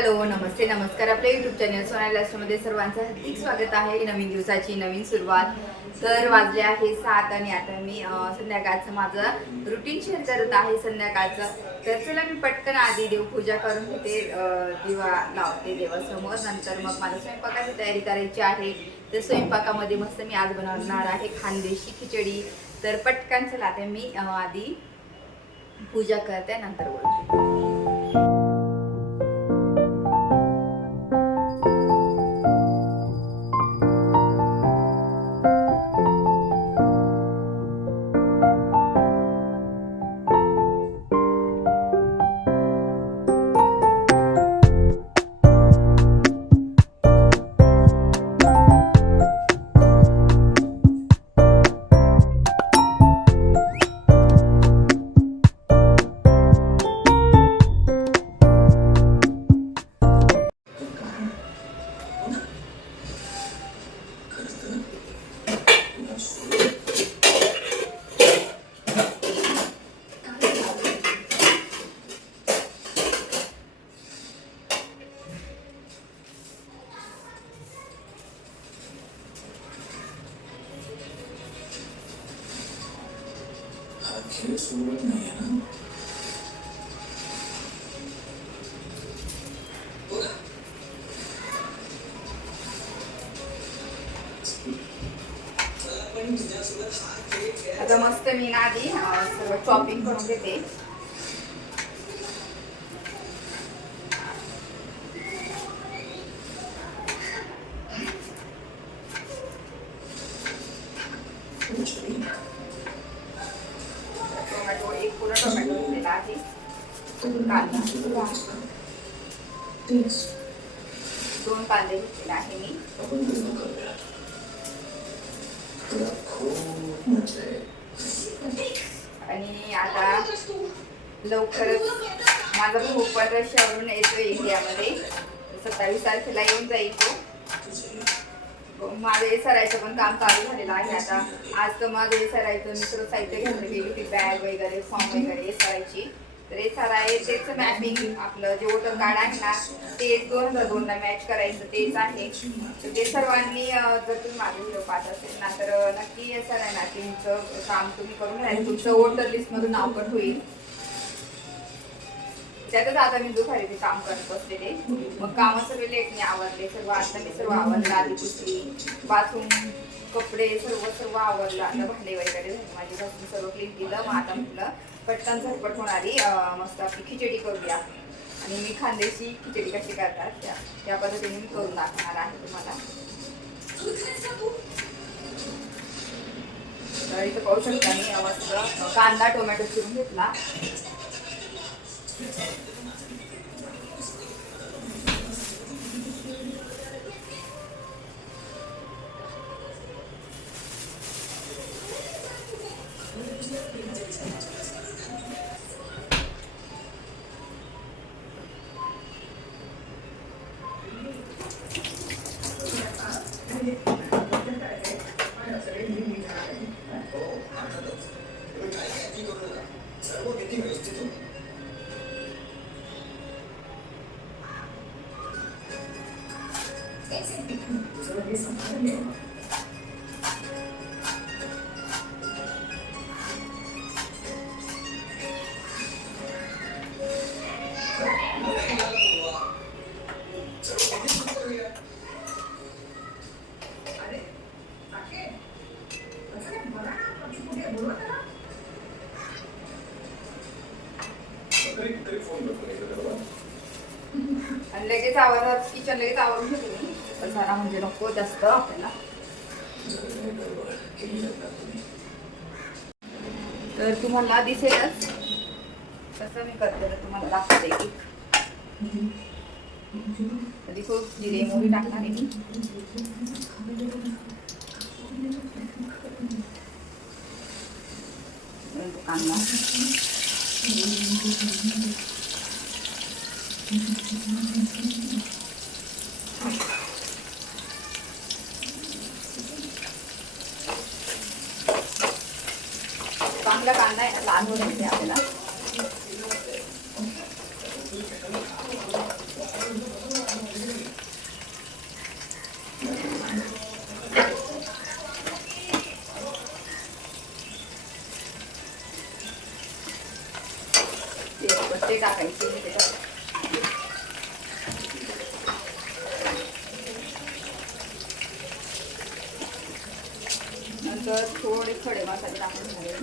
Hello नमस्ते नमस्कार. आपल्या YouTube channel Sonali लाईफस्टाईलमध्ये सर्वांचं हार्दिक स्वागत आहे. नवीन दिवसाची नवीन सुरुवात. तर वाजले आहे 7 आणि आता मी संध्याकाळचं माझं रुटीन शेअर करत आहे संध्याकाळचं. तर चला मी पटकन आधी देवपूजा करून घेते, दिवा लावते देवासमोर. नंतर मग मला स्वयंपाकाची तयारी करायची आहे. तर स्वयंपाकामध्ये मस्त मी आज बनवणार आहे खानदेशी खिचडी. तर पटकन चला आता मी आधी पूजा करते नंतर बोलते. खेळ सुरत नाही आहे ना. आता मस्त मी ना आधी सर्व शॉपिंग करून घेते. टोमॅटो एक पूर्ण टोमॅटो घेतलेला आहे. कांदा 2 कांदे घेतलेले आहे मी. आणि आता लवकरच माझा भाऊ पण रशियावरून येतो इंडियामध्ये. 27 तारखेला येऊन जाईल तो. माझं हे सरायचं पण काम चालू झालेलं आहे. आता आज तर माझं हे सरायचं मी सर्व साहित्य घेऊन गेली होती, बॅग वगैरे फॉर्म वगैरे हे सरायची. तर हे सराय तेच मॅपिंग आपलं जे वोटर कार्ड आहे ना तेच 2002ला मॅच करायचं तेच आहे. तर ते सर्वांनी जर तुम्ही माझे व्हिडिओ पाहत असेल ना तर नक्की हे सर आहे ना तुमचं काम तुम्ही करून घ्यायचं. तुमचं वोटर लिस्टमधून नाव कट होईल. त्यातच आता मी दुपारी ते काम करत बसलेले. मग कामं सगळे लेटने आवरले सर्व. आता मी सर्व आवरलं, आधी पुसली, बाथरूम कपडे सर्व आवरलं. आता भांडे वगैरे झाले माझी, घासून सर्व क्लीन केलं. मग आता म्हटलं पटकन झटपट होणारी मस्त आपली खिचडी करूया. आणि मी खानदेशी खिचडी कशी करतात त्या पद्धतीने मी करून दाखवणार आहे तुम्हाला. तर इथं पाहू शकता मी मस्त कांदा टोमॅटो चिरून घेतला. आणि लगेच आवरत किचन लगेच आवरून घेते मी. पण जरा म्हणजे नको जास्त आपल्याला. तर तुम्हाला दिसेलच कसं मी करते. तर तुम्हाला दाखवते की कधी खूप जिरे मोहरी टाकणार आहे मी. कांदा चांगला कांदा आहे लाल होऊन आपल्याला. ते टाकायचे त्याच्यात. नंतर थोडे खडे मसाले टाकून झाले.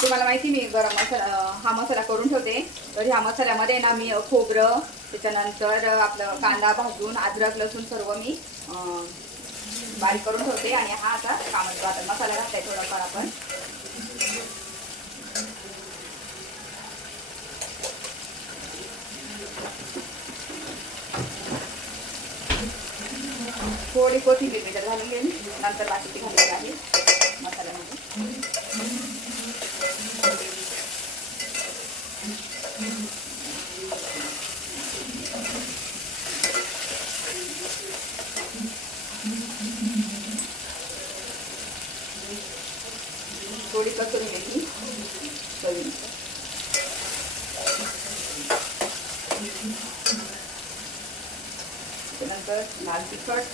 तुम्हाला माहिती मी गरम मसाला हा मसाला करून ठेवते. तर ह्या मसाल्यामध्ये ना मी खोबरं, त्याच्यानंतर आपलं कांदा भाजून अद्रक लसूण सर्व मी बारीक करून ठेवते. आणि हा आता कामाचा आता मसाला घालताय थोडाफार आपण. थोडी कोथिंबीर त्याच्यात घालून घेईन, नंतर बाकीची घालायची आहे मसाल्यामध्ये. थोडी कसुरी मेथी चवीनुसार. त्यानंतर लाल तिखट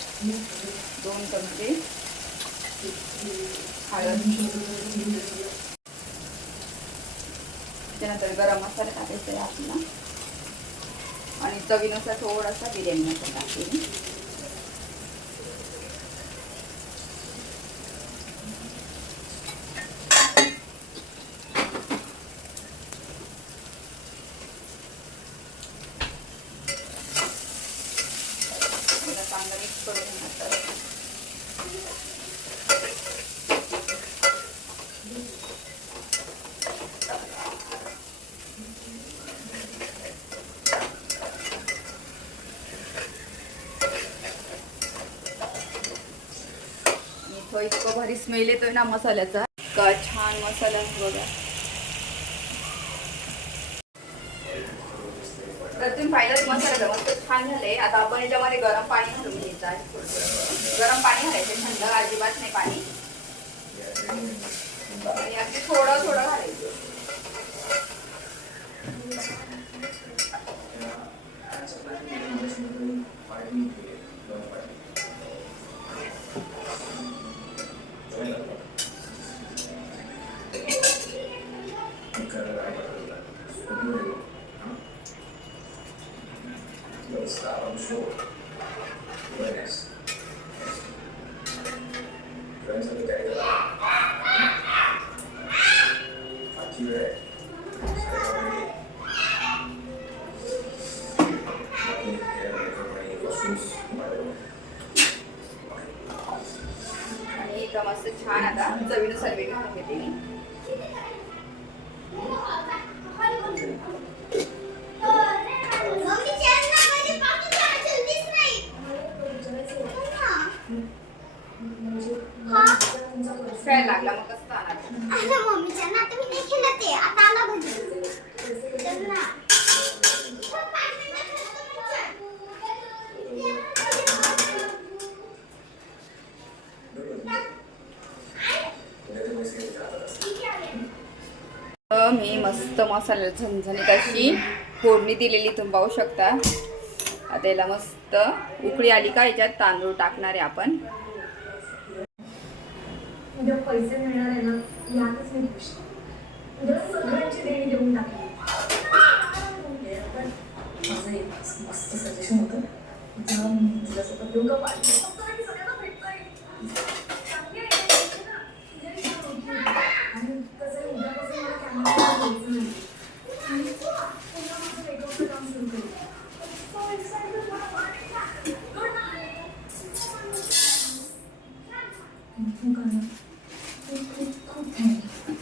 2 चमचे, हळद, त्यानंतर गरम मसाला टाकायचा आहे आपल्याला आणि चवीनुसार थोडासा बिर्याणी मसाला टाकते. चांगलं मिक्स करून घेणार. इतकं भारी स्मेल येतोय ना मसाल्याचा. इतका छान मसाला बघा. तर तुम्ही पाहिलंच मसाला मस्त छान झाले. आता आपण याच्यामध्ये गरम पाणी घालून घ्यायचं आहे. गरम पाणी घालायचं, थंड अजिबात नाही पाणी. आणि अगदी थोडं थोडं घालायचं. आणि एकदम मस्त छान आता चवीनुसार मीठ घालून घेते मी. काय लागला मग कसं आला मम्मीच्या ना तुम्ही नाही खेळत आहे आता आला म्हणजे मी मस्त मसाला झणझणीत अशी फोडणी दिलेली तुम्ही पाहू शकता. आता याला मस्त उकळी आली का याच्यात तांदूळ टाकणार आहे आपण. उद्या पैसे मिळणार आहे ना यातच मी खुश. उद्या सगळ्यांची देणी देऊन टाकली. माझं मस्त सजेशन होतं जेव्हा मी तुला सोबत देऊ का पाहिजे सगळ्यांना भेटता येईल. आणि कसं उद्यापासून मला कॅमेरा घ्यायचं नाही आणि पुन्हा माझं मेकअपचं काम सुरू करेल. So excited मला गुड नाईट. थँक्यू करणं खूप थँक्यू.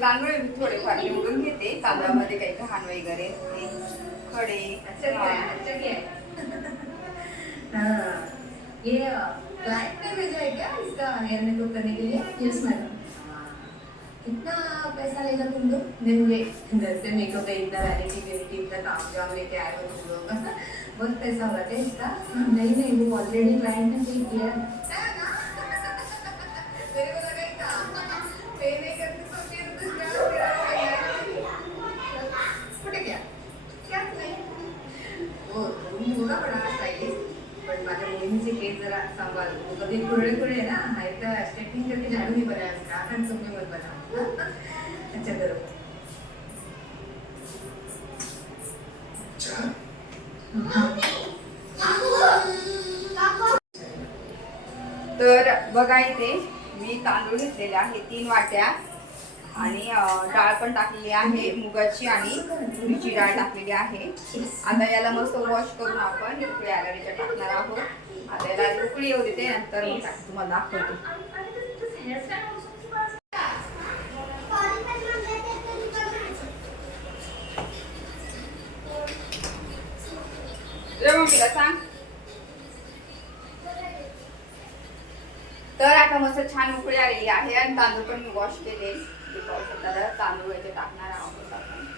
तांदूळ मी थोडेफार निवडून घेते, तांदळामध्ये काही घाण वगैरे असते, खडे. हाँ, ये क्लाइंट ने भेजा है क्या इसका हेयर मेकअप करने के लिए? Yes madam. कितना पैसा लेगा तुम लोग? देंगे घर से मेकअप है, इतना वैनिटी वेनिटी इतना काम जाम लेके आए हो तुम लोग। बहुत पैसा होगा क्या इसका? नहीं नहीं, वो ऑलरेडी क्लाइंट ने पे किया है। मेरे को लगा ही पे नहीं करते तो फिर कुठे क्या क्या नाही हो तुम्ही मुलगा बडा स्टाइलिश पण माझ्या मुलींचे केस जरा सांभाळ कधी खुरळे खुरळे ना आहे तर स्ट्रेटनिंग करके झाडू नहीं बनाया उसका आखिर तुमने मत बना अच्छा करो चहा तर बघा इथे मी तांदूळ घेतलेले आहे 3 वाट्या आणि डाळ पण टाकलेली आहे मुगाची आणि तुरीची डाळ टाकलेली आहे. आता याला मस्त वॉश करून आपण उकळी आल्यावर याच्यात टाकणार आहोत. आता याला उकळी येऊ देते, नंतर मी तुम्हाला दाखवते. रे मम्मीला सांग. तर आता मस्त छान उकळी आलेली आहे आणि तांदूळ पण मी वॉश केले. तांदूळ याचे टाकणार आहोत आपण.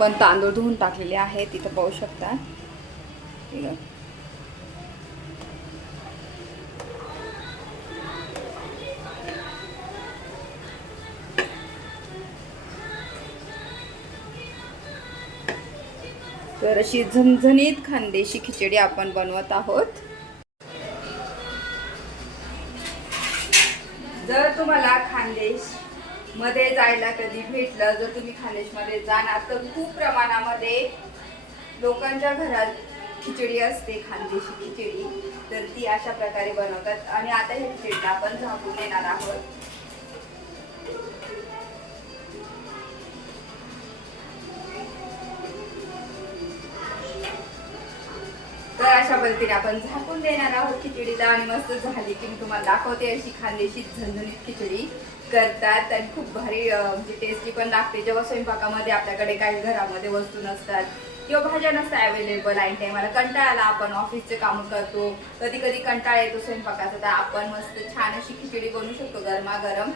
पण तांदूळ धुवून टाकलेले आहेत, तिथं पाहू शकता. तर अशी झणझणीत खानदेशी खिचडी आपण बनवत आहोत. जर तुम्हाला खानदेश मध्ये जायला कधी भेटलं, जर तुम्ही खानदेशमध्ये जाणार तर खूप प्रमाणामध्ये लोकांच्या घरात खिचडी असते, खानदेशी खिचडी. तर ती अशा प्रकारे बनवतात आणि आता ह्या खिचडीला आपण झाकून येणार आहोत. तर अशा पद्धतीने आपण झाकून देणार आहोत खिचडीला आणि मस्त झाली की मी तुम्हाला दाखवते. अशी खानदेशी झणझणीत खिचडी करतात आणि खूप भारी म्हणजे टेस्टी पण लागते. जेव्हा स्वयंपाकामध्ये आपल्याकडे काही घरामध्ये वस्तू नसतात किंवा भाज्या नसतात अवेलेबल, ऐन टायमाला कंटाळाला आपण ऑफिसचे कामं करतो, कधी कधी कंटाळा येतो स्वयंपाकाचा, तर आपण मस्त छान अशी खिचडी बनवू शकतो गरमागरम.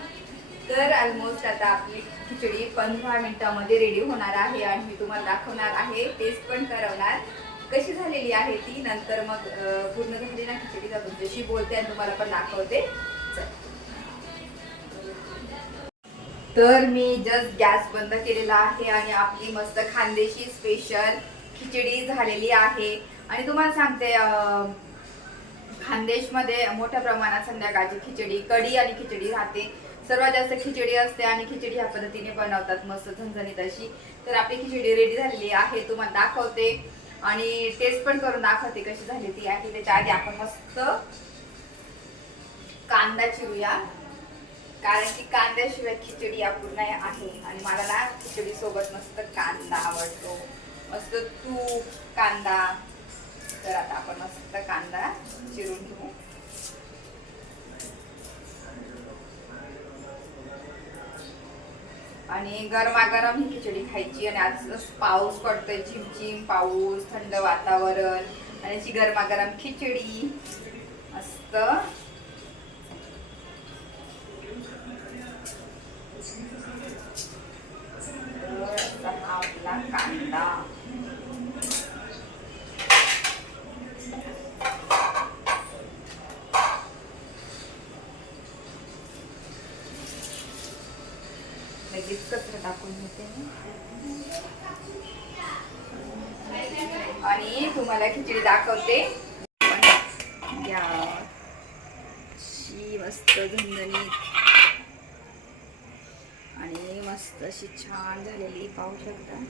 तर ऑलमोस्ट आता आपली खिचडी 15 मिनिटांमध्ये रेडी होणार आहे आणि मी तुम्हाला दाखवणार आहे, टेस्ट पण करवणार कशी झालेली आहे ती. नंतर मग पूर्ण झाली ना खिचडी तर तुमच्याशी बोलते आणि तुम्हाला पण दाखवते. तर मी जस्ट गॅस बंद केलेला आहे आणि आपली मस्त खानदेशी स्पेशल खिचडी झालेली आहे. आणि तुम्हाला सांगते खानदेशमध्ये मोठ्या प्रमाणात संध्याकाळची खिचडी, कढी आणि खिचडी राहते. सर्वात जास्त खिचडी असते आणि खिचडी ह्या पद्धतीने बनवतात मस्त झणझणीत अशी. तर आपली खिचडी रेडी झालेली आहे, तुम्हाला दाखवते आणि टेस्ट पण करून दाखवते कशी झाली ती आहे. त्याच्या आधी आपण मस्त कांदा चिरूया, कारण की कांद्याशिवाय खिचडी अपूर्ण आहे आणि मला ना खिचडी सोबत मस्त कांदा आवडतो, मस्त तूप कांदा. तर आता आपण मस्त कांदा चिरून घेऊ. आणि गरमागरम ही खिचडी खायची. आणि आज पाऊस पडतोय, झिमझिम पाऊस, थंड वातावरण आणि अशी गरमागरम खिचडी मस्त. हा आपला कांदा, लगेच कचरा टाकून घेते आणि तुम्हाला खिचडी दाखवते. मस्त झणझणीत आणि मस्त अशी छान झालेली पाहू शकता.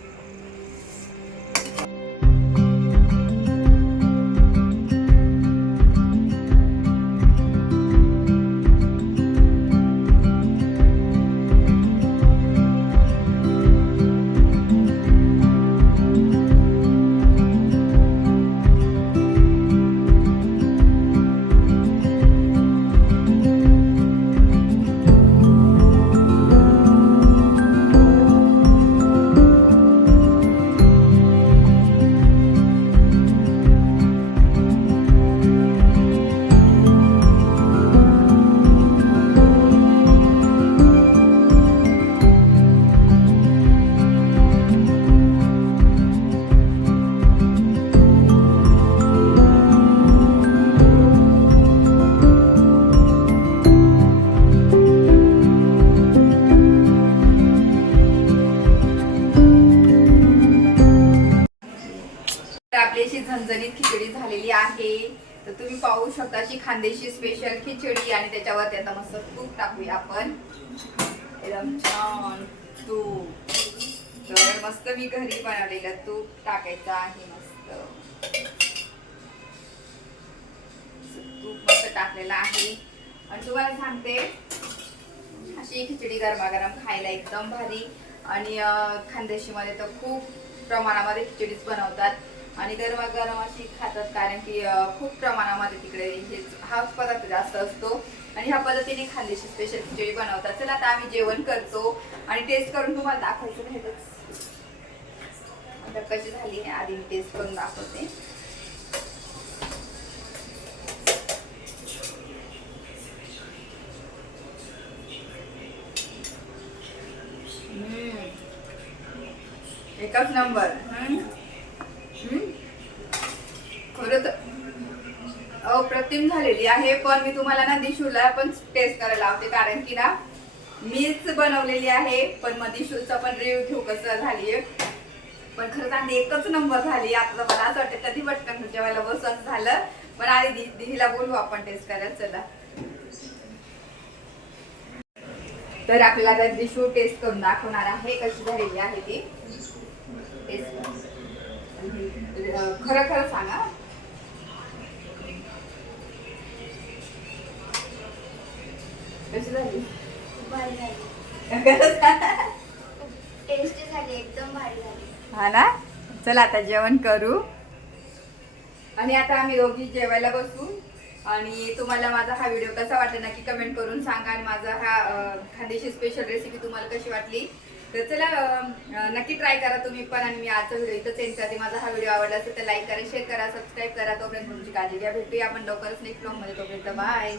आपली अशी झणझणीत खिचडी झालेली आहे. तर तुम्ही पाहू शकता अशी खानदेशी स्पेशल खिचडी. आणि त्याच्यावरती आता मस्त तूप टाकूया आपण, एकदम छान तूप. तर मस्त मी घरी बनवलेलं तूप टाकायचं आहे. मस्त तूप मस्त टाकलेलं आहे. आणि तुम्हाला सांगते अशी खिचडी गरमागरम खायला एकदम भारी. आणि खानदेशीमध्ये तर खूप प्रमाणामध्ये खिचडीच बनवतात आणि गरमागरम अशी खातात, कारण की खूप प्रमाणामध्ये तिकडे हाच पदार्थ जास्त असतो. आणि ह्या पद्धतीने खानदेशी स्पेशल खिचडी बनवतात. चला आता आम्ही जेवण करतो आणि टेस्ट करून तुम्हाला दाखवायचं राहिलंच. आता कशी झाली आधी मी टेस्ट करून दाखवते. एकच नंबर. खरंच अप्रतिम झालेली आहे. पण मी तुम्हाला ना दिशूला पण टेस्ट करायला लावते, कारण की ना मीच बनवलेली आहे. पण मग दिशूचा पण रिव्ह्यू घेऊ कसं झाली. पण खरंच आधी एकच नंबर झाली. आता मला असं वाटतं कधी पटकन जेवायला बस असं झालं. पण आधी दिदीला बोलू आपण टेस्ट करायला. चला तर आपल्याला दिशू टेस्ट करून दाखवणार आहे कशी झालेली आहे ती टेस्ट. खरं खरं सांगा, कशी झाली? भारी झाली, टेस्टी झाली, एकदम भारी झाली. हा ना. चला आता जेवण करू. आणि आता आम्ही दोघी जेवायला बसू. आणि तुम्हाला माझा हा व्हिडिओ कसा वाटला नक्की कमेंट करून सांगा. आणि माझा हा खानदेशी स्पेशल रेसिपी तुम्हाला कशी वाटली तर चला नक्की ट्राय करा तुम्ही पण. आणि मी आजचा व्हिडिओ इथंच एंड करते. माझा हा व्हिडिओ आवडला असेल तर लाईक करा, शेअर करा, सबस्क्राईब करा. तोपर्यंत तुमची काळजी घ्या. भेटूया आपण लवकरच नेक्स्ट व्लॉग मध्ये. तोपर्यंत बाय.